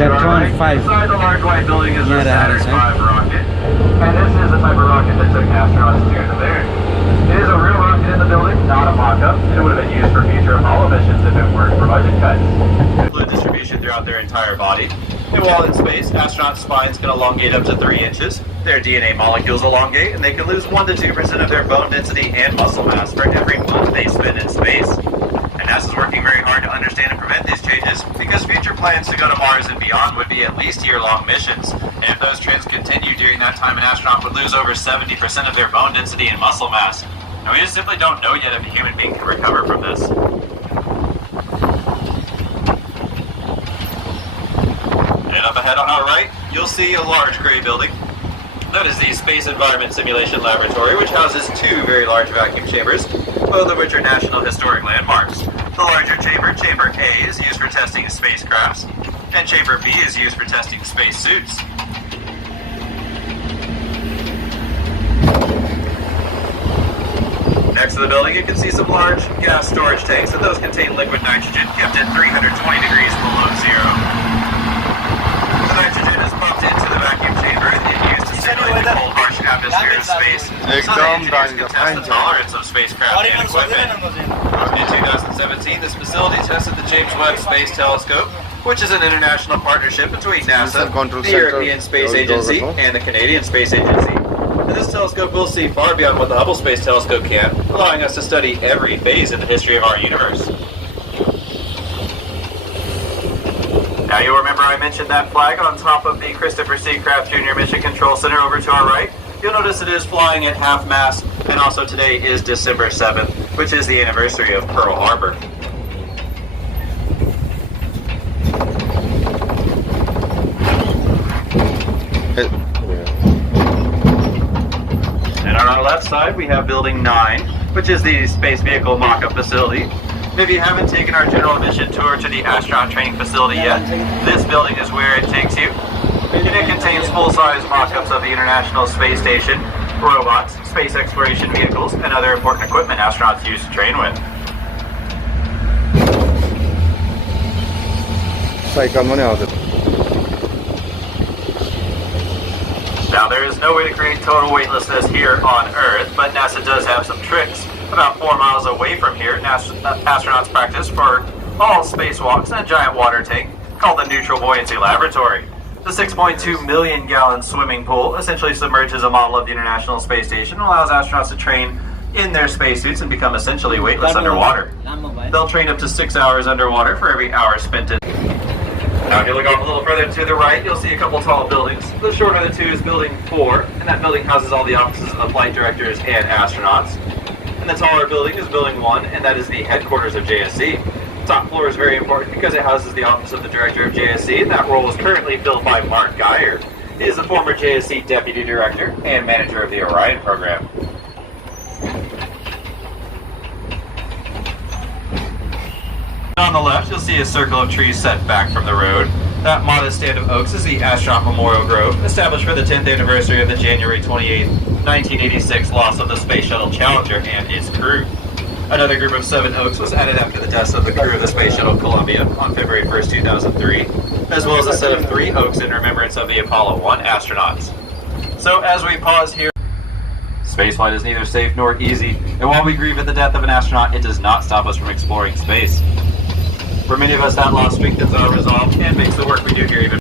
Saturn 5. Inside the large white building is the Yeah, Saturn 5 rocket. And this is the type of rocket that took astronauts here to there. It is a real rocket in the building, not a mock-up. It would have been used for future Apollo missions if it weren't for budget cuts. Fluid distribution throughout their entire body. And while in space, astronauts' spines can elongate up to 3 inches. Their DNA molecules elongate, and they can lose 1 to 2% of their bone density and muscle mass for every month they spend in space. And NASA's working very hard to understand and prevent these changes because future plans to go to Mars and beyond would be at least year-long missions. And if those trends continue during that time, an astronaut would lose over 70% of their bone density and muscle mass. And we just simply don't know yet if a human being can recover from this. And up ahead on our right, you'll see a large gray building. That is the Space Environment Simulation Laboratory, which houses 2 very large vacuum chambers, both of which are National Historic Landmarks. The larger chamber, Chamber A, is used for testing spacecrafts, and Chamber B is used for testing spacesuits. Next to the building, you can see some large gas storage tanks, and those contain liquid nitrogen kept at 320 degrees below zero. The nitrogen is pumped into the vacuum chamber and used to simulate the cold, harsh atmosphere of space, so the engineers can test the tolerance of spacecraft and equipment. In 2017, this facility tested the James Webb Space Telescope, which is an international partnership between NASA, the European Space Agency, and the Canadian Space Agency. And this telescope will see far beyond what the Hubble Space Telescope can, allowing us to study every phase in the history of our universe. Now you'll remember I mentioned that flag on top of the Christopher C. Kraft Jr. Mission Control Center over to our right. You'll notice it is flying at half-mast, and also today is December 7th, which is the anniversary of Pearl Harbor. And on our left side, we have Building 9, which is the Space Vehicle Mock-Up Facility. If you haven't taken our general admission tour to the astronaut training facility yet, this building is where it takes you. And it contains full-size mock-ups of the International Space Station, robots, space exploration vehicles, and other important equipment astronauts use to train with. Now, there is no way to create total weightlessness here on Earth, but NASA does have some tricks. About 4 miles away from here, astronauts practice for all spacewalks in a giant water tank called the Neutral Buoyancy Laboratory. The 6.2 million gallon swimming pool essentially submerges a model of the International Space Station and allows astronauts to train in their spacesuits and become essentially weightless underwater. They'll train up to 6 hours underwater for every hour spent in. Now if you look off a little further to the right, you'll see a couple tall buildings. The shorter of the two is Building 4, and that building houses all the offices of the flight directors and astronauts. And the taller building is Building 1, and that is the headquarters of JSC. The top floor is very important because it houses the office of the director of JSC, and that role is currently filled by Mark Geyer. He is the former JSC deputy director and manager of the Orion program. On the left, you'll see a circle of trees set back from the road. That modest stand of oaks is the Astronaut Memorial Grove, established for the 10th anniversary of the January 28, 1986 loss of the Space Shuttle Challenger and its crew. Another group of 7 oaks was added after the deaths of the crew of the Space Shuttle Columbia on February 1st, 2003, as well as a set of 3 oaks in remembrance of the Apollo 1 astronauts. So as we pause here, spaceflight is neither safe nor easy, and while we grieve at the death of an astronaut, it does not stop us from exploring space. For many of us, that loss strengthens our resolve and makes the work we do here even